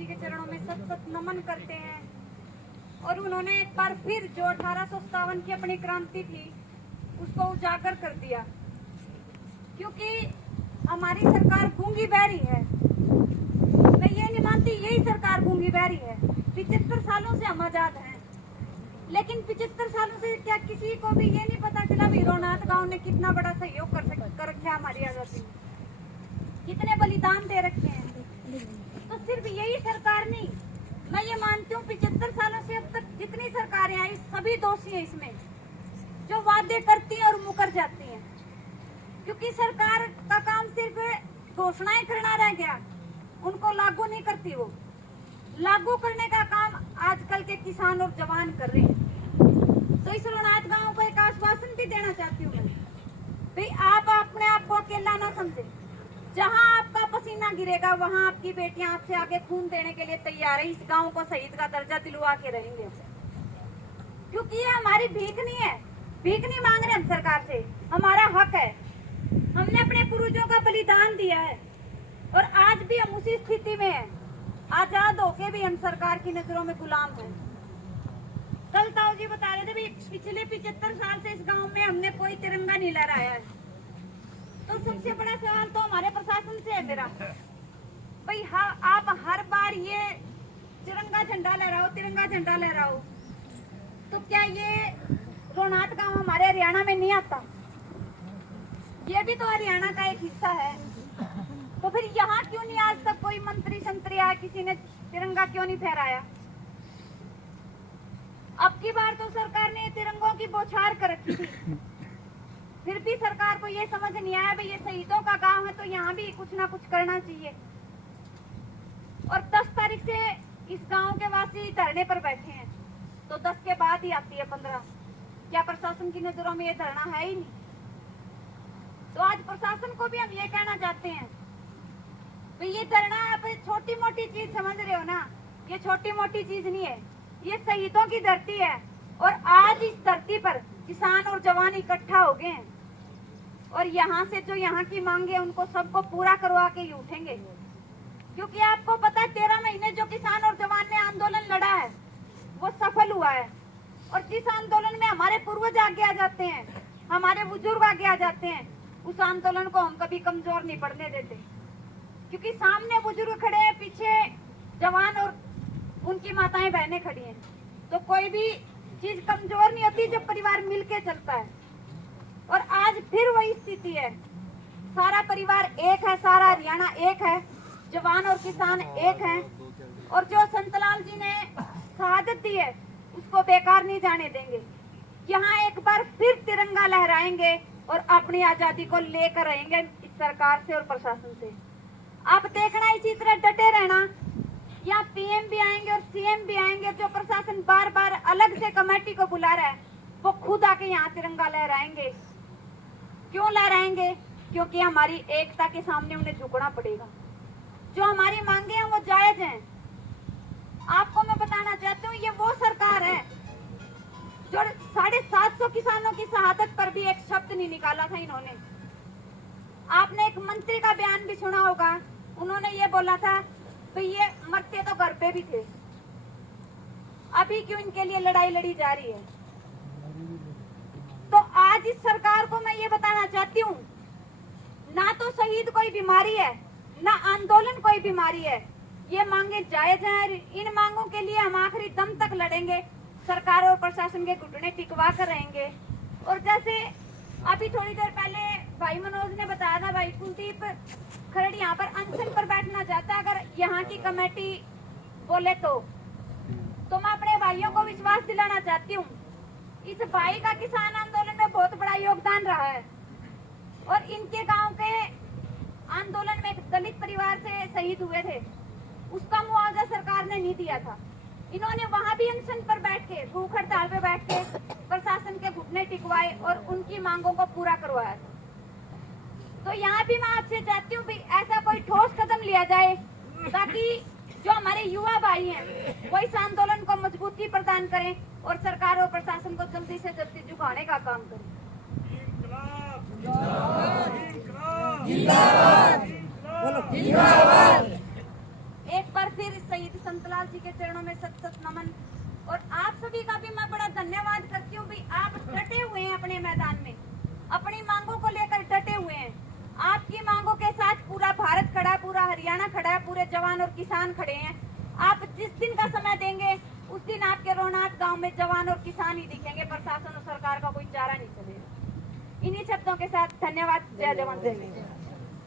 जी के चरणों में सत सत नमन करते हैं। और उन्होंने एक बार फिर जो 1857 की अपनी क्रांति थी उसको उजागर कर दिया, क्योंकि हमारी सरकार गूंगी बहरी है। मैं ये नहीं मानती यही सरकार गूंगी बहरी है। 75 सालों से हम आजाद हैं, लेकिन 75 सालों से क्या किसी को भी ये नहीं पता चला भी रोनाथ गांव ने कितना बड़ा सहयोग कर रखा हमारी आजादी में, कितने बलिदान दे रखे हैं। तो सिर्फ यही सरकार नहीं, मैं ये मानती हूँ 75 सालों से अब तक जितनी सरकारें आई सभी दोषी हैं इसमें, जो वादे करती हैं और मुकर जाती हैं। क्योंकि सरकार का काम सिर्फ घोषणाएं करना रह गया, उनको लागू नहीं करती। वो लागू करने का काम आजकल के किसान और जवान कर रहे हैं। तो इस रोनाथ गांव को एक आश्वासन भी देना चाहती हूँ मैं, भाई आप अपने आप को अकेला ना समझे। जहाँ आपका पसीना गिरेगा वहाँ आपकी बेटियां आपसे आगे खून देने के लिए तैयार है। इस गांव को शहीद का दर्जा दिलवा के रहेंगे, क्योंकि ये हमारी भीख नहीं है। भीख नहीं मांग रहे हम सरकार से, हमारा हक है। हमने अपने पूर्वजों का बलिदान दिया है और आज भी हम उसी स्थिति में हैं। आजाद होके भी हम सरकार की नजरों में गुलाम हैं। कल ताऊ जी बता रहे थे भी पिछले 75 साल से इस गांव में हमने कोई तिरंगा नहीं लहराया है। तो सबसे बड़ा सवाल तो हमारे प्रशासन से है मेरा, भाई हाँ आप हर बार ये तिरंगा झंडा लहराओ, तिरंगा झंडा लहराओ, तो क्या ये रोनाथ गांव हमारे हरियाणा में नहीं आता? ये भी तो हरियाणा का एक हिस्सा है। तो फिर यहाँ क्यों नहीं आज तक कोई मंत्री संतरी आया, किसी ने तिरंगा क्यों नहीं फहराया? अब की बार तो सरकार ने तिरंगों की बौछार कर रखी थी, फिर भी सरकार को ये समझ नहीं आया भाई ये शहीदों का गांव है तो यहाँ भी कुछ ना कुछ करना चाहिए। और 10 तारीख से इस गांव के वासी धरने पर बैठे हैं, तो 10 के बाद ही आती है 15। क्या प्रशासन की नजरों में ये धरना है ही नहीं? तो आज प्रशासन को भी हम ये कहना चाहते हैं, तो ये धरना आप छोटी मोटी चीज समझ रहे हो ना, ये छोटी मोटी चीज नहीं है, ये शहीदों की धरती है। और आज इस धरती पर किसान और जवान इकट्ठा हो गए हैं और यहाँ से जो यहाँ की मांगे उनको सबको पूरा करवा के ही उठेंगे। क्योंकि आपको पता है 13 महीने जो किसान और जवान ने आंदोलन लड़ा है वो सफल हुआ है। और जिस आंदोलन में हमारे पूर्वज आगे आ जाते हैं, हमारे बुजुर्ग आगे आ जाते हैं, उस आंदोलन को हम कभी कमजोर नहीं पड़ने देते। क्योंकि सामने बुजुर्ग खड़े हैं, पीछे जवान और उनकी माताएं बहनें खड़ी हैं। तो कोई भी चीज कमजोर नहीं होती जब परिवार मिलके चलता है। और आज फिर वही स्थिति है, सारा परिवार एक है, सारा हरियाणा एक है, जवान और किसान एक हैं। और जो संतलाल जी ने शहादत दी है उसको बेकार नहीं जाने देंगे। यहाँ एक बार फिर तिरंगा लहराएंगे और अपनी आजादी को लेकर रहेंगे इस सरकार से और प्रशासन से। आप देखना इसी तरह डटे रहना, यहाँ पीएम भी आएंगे और सीएम भी आएंगे। जो प्रशासन बार बार अलग से कमेटी को बुला रहा है वो खुद आके यहाँ तिरंगा लहराएंगे। क्यों लहराएंगे? क्योंकि हमारी एकता के सामने उन्हें झुकना पड़ेगा। जो हमारी मांगे हैं वो जायज हैं। आपको मैं बताना चाहती हूँ ये वो सरकार है जो 750 किसानों की शहादत पर भी एक शब्द नहीं निकाला था इन्होंने। आपने एक मंत्री का बयान भी सुना होगा, उन्होंने ये बोला था तो ये मरते तो घर पे भी थे, अभी क्यों इनके लिए लड़ाई लड़ी जा रही है? तो आज इस सरकार को मैं ये बताना चाहती हूँ, ना तो शहीद कोई बीमारी है, ना आंदोलन कोई बीमारी है। ये मांगे जायज हैं। इन मांगों के लिए हम आखिरी दम तक लड़ेंगे, सरकार और प्रशासन के घुटने टिकवा कर रहेंगे। और जैसे अभी थोड़ी देर पहले भाई मनोज ने बताया था, भाई कुलदीप खरड़ यहाँ पर अनशन पर बैठना चाहता है अगर यहाँ की कमेटी बोले तो मैं अपने भाइयों को विश्वास दिलाना चाहती हूँ, इस भाई का किसान आंदोलन में बहुत बड़ा योगदान रहा है। और इनके गांव के आंदोलन में एक दलित परिवार से शहीद हुए थे, उसका मुआवजा सरकार ने नहीं दिया था। इन्होंने वहां भी अनशन पर बैठ के, भूख हड़ताल पे बैठ के प्रशासन के घुटने टिकवाए और उनकी मांगों को पूरा करवाया। तो यहाँ भी मैं आपसे चाहती हूँ ऐसा कोई ठोस कदम लिया जाए ताकि जो हमारे युवा भाई हैं वो इस आंदोलन को मजबूती प्रदान करें और सरकार और प्रशासन को जल्दी से जल्दी झुकाने का काम करें। एक बार फिर शहीद संतलाल जी के चरणों में सत सत नमन। और आप सभी का भी मैं बड़ा धन्यवाद करती हूँ भाई, आप डटे हुए हैं अपने मैदान में, अपनी मांगों को लेकर डटे हुए हैं। आपकी मांगों के साथ पूरा भारत खड़ा है, पूरा हरियाणा खड़ा है, पूरे जवान और किसान खड़े हैं। आप जिस दिन का समय देंगे उस दिन आपके रोहनाथ गांव में जवान और किसान ही दिखेंगे, प्रशासन और सरकार का कोई चारा नहीं चलेगा। इन्हीं शब्दों के साथ धन्यवाद। जय जवान जय किसान।